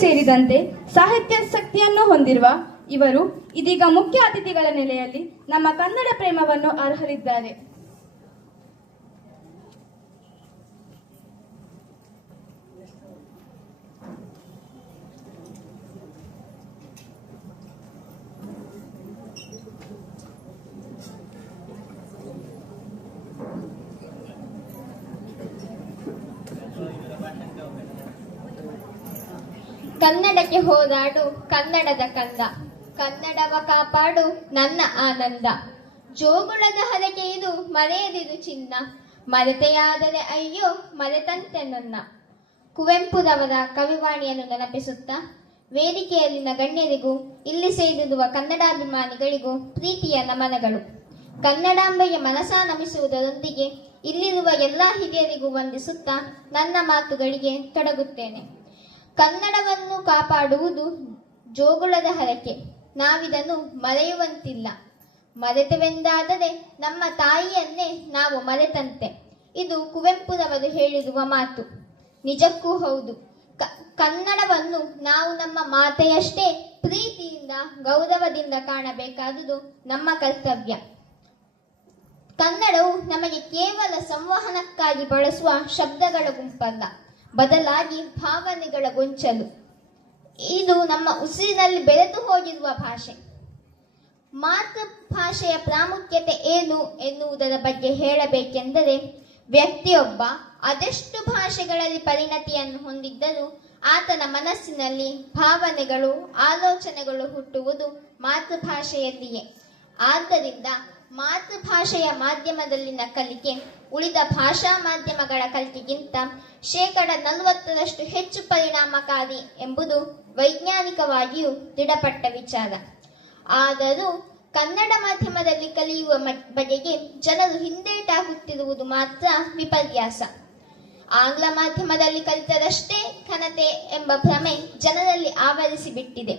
ಸೇರಿದಂತೆ ಸಾಹಿತ್ಯಾಸಕ್ತಿಯನ್ನು ಹೊಂದಿರುವ ಇವರು ಇದೀಗ ಮುಖ್ಯ ಅತಿಥಿಗಳ ನೆಲೆಯಲ್ಲಿ ನಮ್ಮ ಕನ್ನಡ ಪ್ರೇಮವನ್ನು ಅರ್ಹರಿದ್ದಾರೆ. ಕನ್ನಡಕ್ಕೆ ಹೋದಾಡು ಕನ್ನಡದ ಕಂದ, ಕನ್ನಡವ ಕಾಪಾಡು ನನ್ನ ಆನಂದ. ಜೋಗುಳದ ಹರಕೆ ಇದು ಮರೆಯದಿರು ಚಿನ್ನ, ಮರೆತೆಯಾದರೆ ಅಯ್ಯೋ ಮರೆತಂತೆ ನನ್ನ. ಕುವೆಂಪುರವರ ಕವಿವಾಣಿಯನ್ನು ನೆನಪಿಸುತ್ತಾ ವೇದಿಕೆಯಲ್ಲಿನ ಗಣ್ಯರಿಗೂ ಇಲ್ಲಿ ಸೇರಿರುವ ಕನ್ನಡಾಭಿಮಾನಿಗಳಿಗೂ ಪ್ರೀತಿಯ ನಮನಗಳು. ಕನ್ನಡಾಂಬೆಯ ಮನಸ ನಮಿಸುವುದರೊಂದಿಗೆ ಇಲ್ಲಿರುವ ಎಲ್ಲ ಹಿರಿಯರಿಗೂ ವಂದಿಸುತ್ತಾ ನನ್ನ ಮಾತುಗಳಿಗೆ ತೊಡಗುತ್ತೇನೆ. ಕನ್ನಡವನ್ನು ಕಾಪಾಡುವುದು ಜೋಗುಳದ ಹರಕೆ. ನಾವಿದನ್ನು ಮರೆಯುವಂತಿಲ್ಲ. ಮರೆತೆವೆಂದಾದರೆ ನಮ್ಮ ತಾಯಿಯನ್ನೇ ನಾವು ಮರೆತಂತೆ. ಇದು ಕುವೆಂಪುರವರು ಹೇಳಿರುವ ಮಾತು. ನಿಜಕ್ಕೂ ಹೌದು. ಕನ್ನಡವನ್ನು ನಾವು ನಮ್ಮ ಮಾತೆಯಷ್ಟೇ ಪ್ರೀತಿಯಿಂದ ಗೌರವದಿಂದ ಕಾಣಬೇಕಾದುದು ನಮ್ಮ ಕರ್ತವ್ಯ. ಕನ್ನಡವು ನಮಗೆ ಕೇವಲ ಸಂವಹನಕ್ಕಾಗಿ ಬಳಸುವ ಶಬ್ದಗಳ ಗುಂಪಲ್ಲ, ಬದಲಾಗಿ ಭಾವನೆಗಳ ಗೊಂಚಲು. ಇದು ನಮ್ಮ ಉಸಿರಿನಲ್ಲಿ ಬೆರೆತು ಹೋಗಿರುವ ಭಾಷೆ. ಮಾತೃಭಾಷೆಯ ಪ್ರಾಮುಖ್ಯತೆ ಏನು ಎನ್ನುವುದರ ಬಗ್ಗೆ ಹೇಳಬೇಕೆಂದರೆ, ವ್ಯಕ್ತಿಯೊಬ್ಬ ಅದೆಷ್ಟು ಭಾಷೆಗಳಲ್ಲಿ ಪರಿಣತಿಯನ್ನು ಹೊಂದಿದ್ದರೂ ಆತನ ಮನಸ್ಸಿನಲ್ಲಿ ಭಾವನೆಗಳು, ಆಲೋಚನೆಗಳು ಹುಟ್ಟುವುದು ಮಾತೃಭಾಷೆಯಲ್ಲಿಯೇ. ಆದ್ದರಿಂದ ಮಾತೃಭಾಷೆಯ ಮಾಧ್ಯಮದಲ್ಲಿನ ಕಲಿಕೆ ಉಳಿದ ಭಾಷಾ ಮಾಧ್ಯಮಗಳ ಕಲಿಕೆಗಿಂತ 40% ಹೆಚ್ಚು ಪರಿಣಾಮಕಾರಿ ಎಂಬುದು ವೈಜ್ಞಾನಿಕವಾಗಿಯೂ ದೃಢಪಟ್ಟ ವಿಚಾರ. ಆದರೂ ಕನ್ನಡ ಮಾಧ್ಯಮದಲ್ಲಿ ಕಲಿಯುವ ಬಗೆಗೆ ಜನರು ಹಿಂದೇಟಾಗುತ್ತಿರುವುದು ಮಾತ್ರ ವಿಪರ್ಯಾಸ. ಆಂಗ್ಲ ಮಾಧ್ಯಮದಲ್ಲಿ ಕಲಿತರಷ್ಟೇ ಘನತೆ ಎಂಬ ಭ್ರಮೆ ಜನರಲ್ಲಿ ಆವರಿಸಿಬಿಟ್ಟಿದೆ.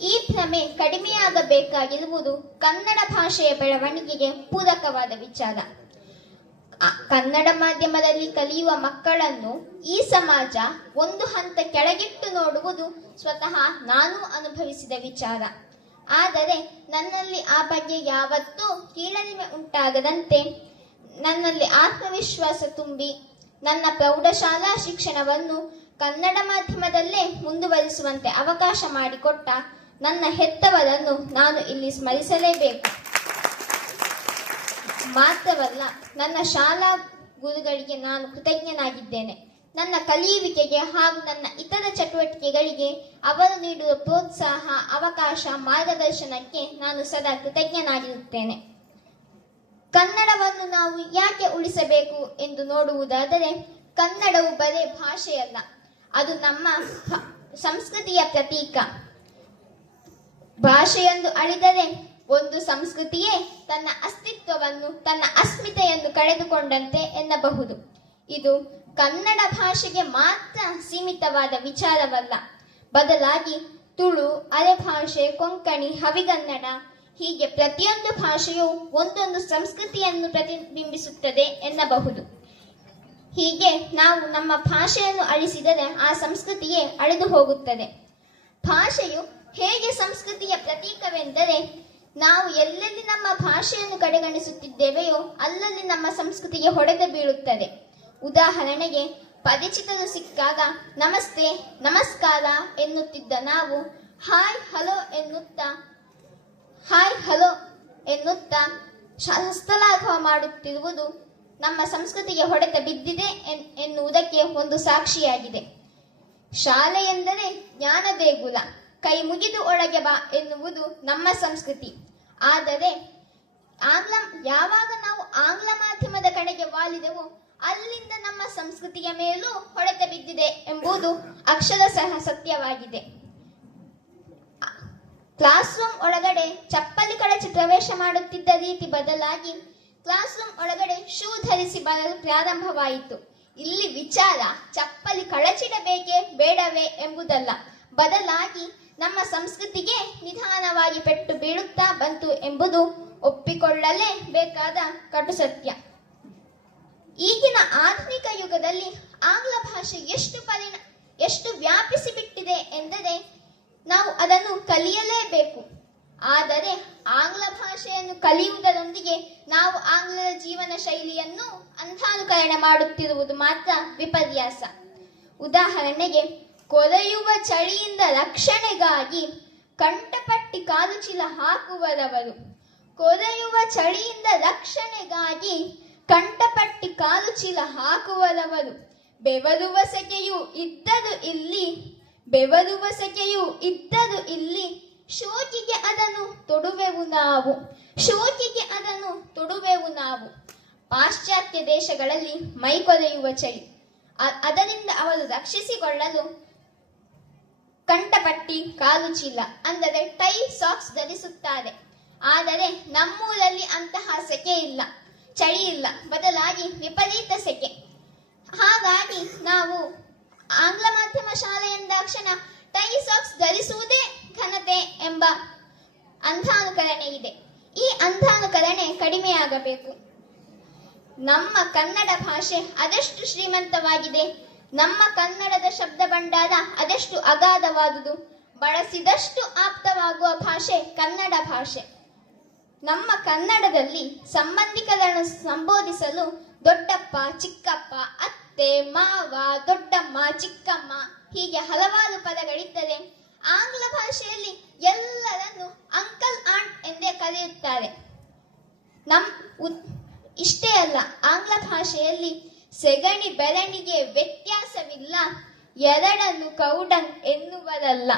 ಈ ಭ್ರಮೆ ಕಡಿಮೆಯಾಗಬೇಕಾಗಿರುವುದು ಕನ್ನಡ ಭಾಷೆಯ ಬೆಳವಣಿಗೆಗೆ ಪೂರಕವಾದ ವಿಚಾರ. ಕನ್ನಡ ಮಾಧ್ಯಮದಲ್ಲಿ ಕಲಿಯುವ ಮಕ್ಕಳನ್ನು ಈ ಸಮಾಜ ಒಂದು ಹಂತ ಕೆಳಗಿಟ್ಟು ನೋಡುವುದು ಸ್ವತಃ ನಾನು ಅನುಭವಿಸಿದ ವಿಚಾರ. ಆದರೆ ನನ್ನಲ್ಲಿ ಆ ಬಗ್ಗೆ ಯಾವತ್ತೂ ಕೀಳರಿಮೆ ಉಂಟಾಗದಂತೆ ನನ್ನಲ್ಲಿ ಆತ್ಮವಿಶ್ವಾಸ ತುಂಬಿ ನನ್ನ ಪ್ರೌಢಶಾಲಾ ಶಿಕ್ಷಣವನ್ನು ಕನ್ನಡ ಮಾಧ್ಯಮದಲ್ಲೇ ಮುಂದುವರಿಸುವಂತೆ ಅವಕಾಶ ಮಾಡಿಕೊಟ್ಟ ನನ್ನ ಹೆತ್ತವರನ್ನು ನಾನು ಇಲ್ಲಿ ಸ್ಮರಿಸಲೇಬೇಕು. ಮಾತ್ರವಲ್ಲ, ನನ್ನ ಶಾಲಾ ಗುರುಗಳಿಗೆ ನಾನು ಕೃತಜ್ಞನಾಗಿದ್ದೇನೆ. ನನ್ನ ಕಲಿಯುವಿಕೆಗೆ ಹಾಗೂ ನನ್ನ ಇತರ ಚಟುವಟಿಕೆಗಳಿಗೆ ಅವರು ನೀಡುವ ಪ್ರೋತ್ಸಾಹ, ಅವಕಾಶ, ಮಾರ್ಗದರ್ಶನಕ್ಕೆ ನಾನು ಸದಾ ಕೃತಜ್ಞನಾಗಿರುತ್ತೇನೆ. ಕನ್ನಡವನ್ನು ನಾವು ಯಾಕೆ ಉಳಿಸಬೇಕು ಎಂದು ನೋಡುವುದಾದರೆ, ಕನ್ನಡವು ಬರೇ ಭಾಷೆಯಲ್ಲ, ಅದು ನಮ್ಮ ಸಂಸ್ಕೃತಿಯ ಪ್ರತೀಕ. ಭಾಷೆಯೊಂದು ಅಳಿದರೆ ಒಂದು ಸಂಸ್ಕೃತಿಯೇ ತನ್ನ ಅಸ್ತಿತ್ವವನ್ನು, ತನ್ನ ಅಸ್ಮಿತೆಯನ್ನು ಕಳೆದುಕೊಂಡಂತೆ ಎನ್ನಬಹುದು. ಇದು ಕನ್ನಡ ಭಾಷೆಗೆ ಮಾತ್ರ ಸೀಮಿತವಾದ ವಿಚಾರವಲ್ಲ, ಬದಲಾಗಿ ತುಳು, ಅರೆಭಾಷೆ, ಕೊಂಕಣಿ, ಹವಿಗನ್ನಡ ಹೀಗೆ ಪ್ರತಿಯೊಂದು ಭಾಷೆಯು ಒಂದೊಂದು ಸಂಸ್ಕೃತಿಯನ್ನು ಪ್ರತಿಬಿಂಬಿಸುತ್ತದೆ ಎನ್ನಬಹುದು. ಹೀಗೆ ನಾವು ನಮ್ಮ ಭಾಷೆಯನ್ನು ಅಳಿಸಿದರೆ ಆ ಸಂಸ್ಕೃತಿಯೇ ಅಳಿದು ಹೋಗುತ್ತದೆ. ಭಾಷೆಯು ಹೇಗೆ ಸಂಸ್ಕೃತಿಯ ಪ್ರತೀಕವೆಂದರೆ, ನಾವು ಎಲ್ಲೆಲ್ಲಿ ನಮ್ಮ ಭಾಷೆಯನ್ನು ಕಡೆಗಣಿಸುತ್ತಿದ್ದೇವೆಯೋ ಅಲ್ಲಲ್ಲಿ ನಮ್ಮ ಸಂಸ್ಕೃತಿಗೆ ಹೊಡೆದು ಬೀಳುತ್ತದೆ. ಉದಾಹರಣೆಗೆ, ಪರಿಚಿತರು ಸಿಕ್ಕಾಗ ನಮಸ್ತೆ, ನಮಸ್ಕಾರ ಎನ್ನುತ್ತಿದ್ದ ನಾವು ಹಾಯ್ ಹಲೋ ಎನ್ನುತ್ತಾ ಹಸ್ತಲಾಘವ ಮಾಡುತ್ತಿರುವುದು ನಮ್ಮ ಸಂಸ್ಕೃತಿಗೆ ಹೊಡೆತ ಬಿದ್ದಿದೆ ಎನ್ನುವುದಕ್ಕೆ ಒಂದು ಸಾಕ್ಷಿಯಾಗಿದೆ. ಶಾಲೆ ಎಂದರೆ ಜ್ಞಾನ ದೇಗುಲ, ಕೈ ಮುಗಿದು ಒಳಗೆ ಬಾ ಎನ್ನುವುದು ನಮ್ಮ ಸಂಸ್ಕೃತಿ. ಆದರೆ ಯಾವಾಗ ನಾವು ಆಂಗ್ಲ ಮಾಧ್ಯಮದ ಕಡೆಗೆ ವಾಲಿದೆವೋ ಅಲ್ಲಿಂದ ನಮ್ಮ ಸಂಸ್ಕೃತಿಯ ಮೇಲೂ ಹೊಡೆತ ಬಿದ್ದಿದೆ ಎಂಬುದು ಅಕ್ಷರಶಃ ಸತ್ಯವಾಗಿದೆ. ಕ್ಲಾಸ್ ರೂಮ್ ಒಳಗಡೆ ಚಪ್ಪಲಿ ಕಳಚಿ ಪ್ರವೇಶ ಮಾಡುತ್ತಿದ್ದ ರೀತಿ ಬದಲಾಗಿ ಕ್ಲಾಸ್ ರೂಮ್ ಒಳಗಡೆ ಶೂ ಧರಿಸಿ ಬರಲು ಪ್ರಾರಂಭವಾಯಿತು. ಇಲ್ಲಿ ವಿಚಾರ ಚಪ್ಪಲಿ ಕಳಚಿಡಬೇಕೇ ಬೇಡವೇ ಎಂಬುದಲ್ಲ, ಬದಲಾಗಿ ನಮ್ಮ ಸಂಸ್ಕೃತಿಗೆ ನಿಧಾನವಾಗಿ ಪೆಟ್ಟು ಬೀಳುತ್ತಾ ಬಂತು ಎಂಬುದು ಒಪ್ಪಿಕೊಳ್ಳಲೇ ಬೇಕಾದ ಕಟು ಸತ್ಯ. ಈಗಿನ ಆಧುನಿಕ ಯುಗದಲ್ಲಿ ಆಂಗ್ಲ ಭಾಷೆ ಎಷ್ಟು ವ್ಯಾಪಿಸಿ ಬಿಟ್ಟಿದೆ ಎಂದರೆ ನಾವು ಅದನ್ನು ಕಲಿಯಲೇಬೇಕು. ಆದರೆ ಆಂಗ್ಲ ಭಾಷೆಯನ್ನು ಕಲಿಯುವುದರೊಂದಿಗೆ ನಾವು ಆಂಗ್ಲದ ಜೀವನ ಶೈಲಿಯನ್ನು ಅಂಧಾನುಕರಣೆ ಮಾಡುತ್ತಿರುವುದು ಮಾತ್ರ ವಿಪರ್ಯಾಸ. ಉದಾಹರಣೆಗೆ, ಕೊರೆಯುವ ಚಳಿಯಿಂದ ರಕ್ಷಣೆಗಾಗಿ ಕಂಠಪಟ್ಟಿ ಕಾಲುಚೀಲ ಹಾಕುವರವರು, ಕೊರೆಯುವ ಚಳಿಯಿಂದ ರಕ್ಷಣೆಗಾಗಿ ಕಂಠಪಟ್ಟಿ ಕಾಲುಚೀಲ ಹಾಕುವರವರು, ಬೆವರುವ ಸೆಕೆಯೂ ಇದ್ದರು ಇಲ್ಲಿ, ಬೆವರುವ ಸೆಕೆಯೂ ಇದ್ದರು ಇಲ್ಲಿ, ಶೋಕಿಗೆ ಅದನ್ನು ತೊಡುವೆವು ನಾವು, ಶೋಕಿಗೆ ಅದನ್ನು ತೊಡುವೆವು ನಾವು. ಪಾಶ್ಚಾತ್ಯ ದೇಶಗಳಲ್ಲಿ ಮೈಕೊರೆಯುವ ಚಳಿ, ಅದರಿಂದ ಅವರು ರಕ್ಷಿಸಿಕೊಳ್ಳಲು ಕಂಠಪಟ್ಟಿ ಕಾಲುಚೀಲ ಅಂದರೆ ಟೈ ಸಾಕ್ಸ್ ಧರಿಸುತ್ತಾರೆ. ಆದರೆ ನಮ್ಮೂರಲ್ಲಿ ಅಂತಹ ಸೆಕೆ ಇಲ್ಲ, ಚಳಿ ಇಲ್ಲ, ಬದಲಾಗಿ ವಿಪರೀತ ಸೆಕೆ. ಹಾಗಾಗಿ ನಾವು ಆಂಗ್ಲ ಮಾಧ್ಯಮ ಶಾಲೆ ಎಂದಾಕ್ಷಣ ಟೈ ಸಾಕ್ಸ್ ಧರಿಸುವುದೇ ಘನತೆ ಎಂಬ ಅಂಧಾನುಕರಣೆ ಇದೆ. ಈ ಅಂಧಾನುಕರಣೆ ಕಡಿಮೆಯಾಗಬೇಕು. ನಮ್ಮ ಕನ್ನಡ ಭಾಷೆ ಅದೆಷ್ಟು ಶ್ರೀಮಂತವಾಗಿದೆ, ನಮ್ಮ ಕನ್ನಡದ ಶಬ್ದ ಭಂಡಾರ ಅದೆಷ್ಟು ಅಗಾಧವಾದುದು. ಬಳಸಿದಷ್ಟು ಆಪ್ತವಾಗುವ ಭಾಷೆ ಕನ್ನಡ ಭಾಷೆ. ನಮ್ಮ ಕನ್ನಡದಲ್ಲಿ ಸಂಬಂಧಿಕರನ್ನು ಸಂಬೋಧಿಸಲು ದೊಡ್ಡಪ್ಪ, ಚಿಕ್ಕಪ್ಪ, ಅತ್ತೆ, ಮಾವ, ದೊಡ್ಡಮ್ಮ, ಚಿಕ್ಕಮ್ಮ ಹೀಗೆ ಹಲವಾರು ಪದಗಳಿದ್ದರೆ, ಆಂಗ್ಲ ಭಾಷೆಯಲ್ಲಿ ಎಲ್ಲರನ್ನು ಅಂಕಲ್, ಆಂಟ್ ಎಂದೇ ಕರೆಯುತ್ತಾರೆ. ಇಷ್ಟೇ ಅಲ್ಲ, ಆಂಗ್ಲ ಭಾಷೆಯಲ್ಲಿ ಸೆಗಣಿ ಬೆರಣಿಗೆ ವ್ಯತ್ಯಾಸವಿಲ್ಲ, ಎರಡನ್ನು ಕೌಡಂಗ್ ಎನ್ನುವರಲ್ಲ.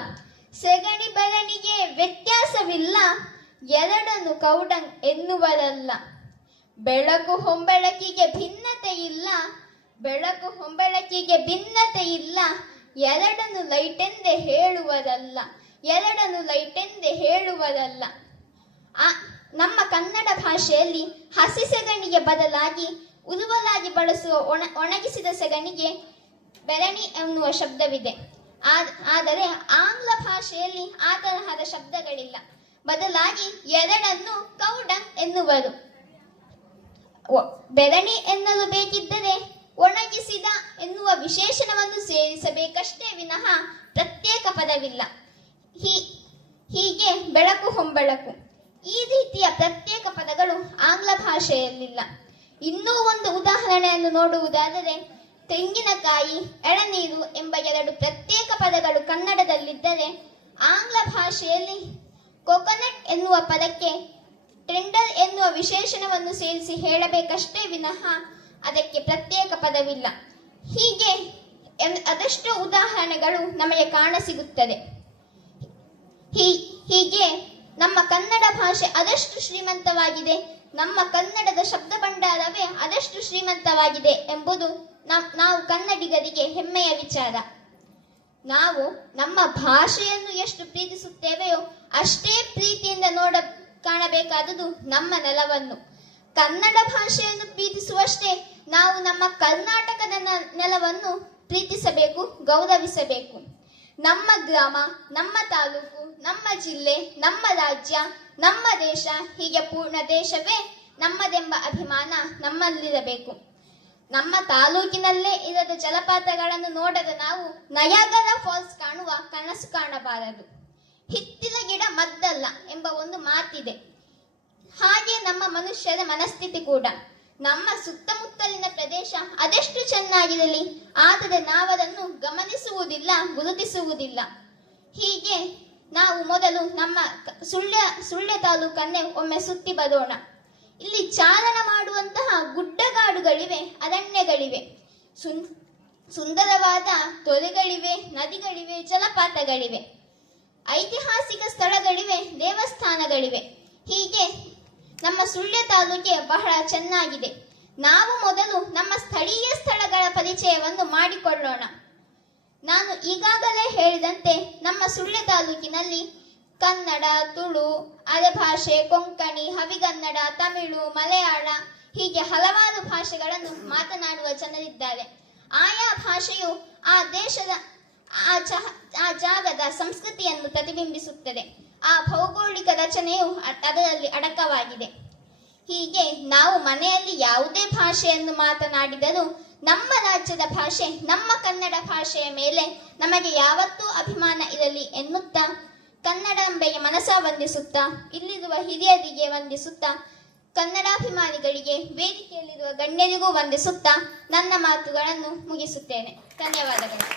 ಸೆಗಣಿ ಬೆರಣಿಗೆ ವ್ಯತ್ಯಾಸವಿಲ್ಲ, ಎರಡನ್ನು ಕೌಡಂಗ್ ಎನ್ನುವರಲ್ಲ. ಬೆಳಕು ಹೊಂಬೆಳಕಿಗೆ ಭಿನ್ನತೆ ಇಲ್ಲ, ಬೆಳಕು ಹೊಂಬೆಳಕಿಗೆ ಭಿನ್ನತೆ ಇಲ್ಲ, ಎರಡನ್ನು ಲೈಟೆಂದೇ ಹೇಳುವರಲ್ಲ, ಎರಡನ್ನು ಲೈಟೆಂದೇ ಹೇಳುವರಲ್ಲ. ನಮ್ಮ ಕನ್ನಡ ಭಾಷೆಯಲ್ಲಿ ಹಸಿ ಸೆಗಣಿಗೆ ಬದಲಾಗಿ ಉರುವಲಾಗಿ ಬಳಸುವ ಒಣಗಿಸಿದ ಸೆಗಣಿಗೆ ಬೆರಣಿ ಎನ್ನುವ ಶಬ್ದವಿದೆ. ಆದರೆ ಆಂಗ್ಲ ಭಾಷೆಯಲ್ಲಿ ಆ ತರಹದ ಶಬ್ದಗಳಿಲ್ಲ. ಬದಲಾಗಿ ಎರಡನ್ನು ಕೌಡಂಗ್ ಎನ್ನುವರು. ಬೆರಣಿ ಎನ್ನಲು ಬೇಕಿದ್ದರೆ ಒಣಗಿಸಿದ ಎನ್ನುವ ವಿಶೇಷಣವನ್ನು ಸೇರಿಸಬೇಕಷ್ಟೇ ವಿನಃ ಪ್ರತ್ಯೇಕ ಪದವಿಲ್ಲ. ಹೀಗೆ ಬೆಳಕು ಹೊಂಬೆಳಕು ಈ ರೀತಿಯ ಪ್ರತ್ಯೇಕ ಪದಗಳು ಆಂಗ್ಲ ಭಾಷೆಯಲ್ಲಿಲ್ಲ. ಇನ್ನೂ ಒಂದು ಉದಾಹರಣೆಯನ್ನು ನೋಡುವುದಾದರೆ, ತೆಂಗಿನಕಾಯಿ, ಎಳನೀರು ಎಂಬ ಎರಡು ಪ್ರತ್ಯೇಕ ಪದಗಳು ಕನ್ನಡದಲ್ಲಿದ್ದರೆ, ಆಂಗ್ಲ ಭಾಷೆಯಲ್ಲಿ ಕೊಕೊನಟ್ ಎನ್ನುವ ಪದಕ್ಕೆ ಟೆಂಡರ್ ಎನ್ನುವ ವಿಶೇಷಣವನ್ನು ಸೇರಿಸಿ ಹೇಳಬೇಕಷ್ಟೇ ವಿನಃ ಅದಕ್ಕೆ ಪ್ರತ್ಯೇಕ ಪದವಿಲ್ಲ. ಹೀಗೆ ಅದೆಷ್ಟೋ ಉದಾಹರಣೆಗಳು ನಮಗೆ ಕಾಣಸಿಗುತ್ತದೆ. ಹೀಗೆ ನಮ್ಮ ಕನ್ನಡ ಭಾಷೆ ಅದೆಷ್ಟು ಶ್ರೀಮಂತವಾಗಿದೆ, ನಮ್ಮ ಕನ್ನಡದ ಶಬ್ದ ಭಂಡಾರವೇ ಅದೆಷ್ಟು ಶ್ರೀಮಂತವಾಗಿದೆ ಎಂಬುದು ನಾವು ಕನ್ನಡಿಗರಿಗೆ ಹೆಮ್ಮೆಯ ವಿಚಾರ. ನಾವು ನಮ್ಮ ಭಾಷೆಯನ್ನು ಎಷ್ಟು ಪ್ರೀತಿಸುತ್ತೇವೆಯೋ ಅಷ್ಟೇ ಪ್ರೀತಿಯಿಂದ ಕಾಣಬೇಕಾದುದು ನಮ್ಮ ನೆಲವನ್ನು. ಕನ್ನಡ ಭಾಷೆಯನ್ನು ಪ್ರೀತಿಸುವಷ್ಟೇ ನಾವು ನಮ್ಮ ಕರ್ನಾಟಕದ ನೆಲವನ್ನು ಪ್ರೀತಿಸಬೇಕು, ಗೌರವಿಸಬೇಕು. ನಮ್ಮ ಗ್ರಾಮ, ನಮ್ಮ ತಾಲೂಕು, ನಮ್ಮ ಜಿಲ್ಲೆ, ನಮ್ಮ ರಾಜ್ಯ, ನಮ್ಮ ದೇಶ, ಹೀಗೆ ಪೂರ್ಣ ದೇಶವೇ ನಮ್ಮದೆಂಬ ಅಭಿಮಾನ ನಮ್ಮಲ್ಲಿರಬೇಕು. ನಮ್ಮ ತಾಲೂಕಿನಲ್ಲೇ ಇರದ ಜಲಪಾತಗಳನ್ನು ನೋಡದ ನಾವು ನಯಾಗರ ಫಾಲ್ಸ್ ಕಾಣುವ ಕನಸು ಕಾಣಬಾರದು. ಹಿತ್ತಿಲ ಗಿಡ ಮದ್ದಲ್ಲ ಎಂಬ ಒಂದು ಮಾತಿದೆ. ಹಾಗೆ ನಮ್ಮ ಮನುಷ್ಯರ ಮನಸ್ಥಿತಿ ಕೂಡ. ನಮ್ಮ ಸುತ್ತಮುತ್ತಲಿನ ಪ್ರದೇಶ ಅದೆಷ್ಟು ಚೆನ್ನಾಗಿರಲಿ, ಆದರೆ ನಾವದನ್ನು ಗಮನಿಸುವುದಿಲ್ಲ, ಗುರುತಿಸುವುದಿಲ್ಲ. ಹೀಗೆ ನಾವು ಮೊದಲು ನಮ್ಮ ಸುಳ್ಯ ತಾಲೂಕನ್ನೇ ಒಮ್ಮೆ ಸುತ್ತಿ ಬರೋಣ. ಇಲ್ಲಿ ಚಾರಣ ಮಾಡುವಂತಹ ಗುಡ್ಡಗಾಡುಗಳಿವೆ, ಅರಣ್ಯಗಳಿವೆ, ಸುಂದರವಾದ ತೊರೆಗಳಿವೆ, ನದಿಗಳಿವೆ, ಜಲಪಾತಗಳಿವೆ, ಐತಿಹಾಸಿಕ ಸ್ಥಳಗಳಿವೆ, ದೇವಸ್ಥಾನಗಳಿವೆ. ಹೀಗೆ ನಮ್ಮ ಸುಳ್ಯ ತಾಲೂಕೆ ಬಹಳ ಚೆನ್ನಾಗಿದೆ. ನಾವು ಮೊದಲು ನಮ್ಮ ಸ್ಥಳೀಯ ಸ್ಥಳಗಳ ಪರಿಚಯವನ್ನು ಮಾಡಿಕೊಳ್ಳೋಣ. ನಾನು ಈಗಾಗಲೇ ಹೇಳಿದಂತೆ ನಮ್ಮ ಸುಳ್ಯ ತಾಲೂಕಿನಲ್ಲಿ ಕನ್ನಡ, ತುಳು, ಅರೆಭಾಷೆ, ಕೊಂಕಣಿ, ಹವಿಗನ್ನಡ, ತಮಿಳು, ಮಲಯಾಳ ಹೀಗೆ ಹಲವಾರು ಭಾಷೆಗಳನ್ನು ಮಾತನಾಡುವ ಜನರಿದ್ದಾರೆ. ಆಯಾ ಭಾಷೆಯು ಆ ದೇಶದ ಆ ಜಾಗದ ಸಂಸ್ಕೃತಿಯನ್ನು ಪ್ರತಿಬಿಂಬಿಸುತ್ತದೆ. ಆ ಭೌಗೋಳಿಕ ರಚನೆಯು ಅದರಲ್ಲಿ ಅಡಕವಾಗಿದೆ. ಹೀಗೆ ನಾವು ಮನೆಯಲ್ಲಿ ಯಾವುದೇ ಭಾಷೆಯನ್ನು ಮಾತನಾಡಿದರೂ ನಮ್ಮ ರಾಜ್ಯದ ಭಾಷೆ, ನಮ್ಮ ಕನ್ನಡ ಭಾಷೆಯ ಮೇಲೆ ನಮಗೆ ಯಾವತ್ತೂ ಅಭಿಮಾನ ಇರಲಿ ಎನ್ನುತ್ತಾ, ಕನ್ನಡಾಂಬೆಗೆ ಮನಸ ವಂದಿಸುತ್ತಾ, ಇಲ್ಲಿರುವ ಹಿರಿಯರಿಗೆ ವಂದಿಸುತ್ತಾ, ಕನ್ನಡಾಭಿಮಾನಿಗಳಿಗೆ, ವೇದಿಕೆಯಲ್ಲಿರುವ ಗಣ್ಯರಿಗೂ ವಂದಿಸುತ್ತಾ ನನ್ನ ಮಾತುಗಳನ್ನು ಮುಗಿಸುತ್ತೇನೆ. ಧನ್ಯವಾದಗಳು.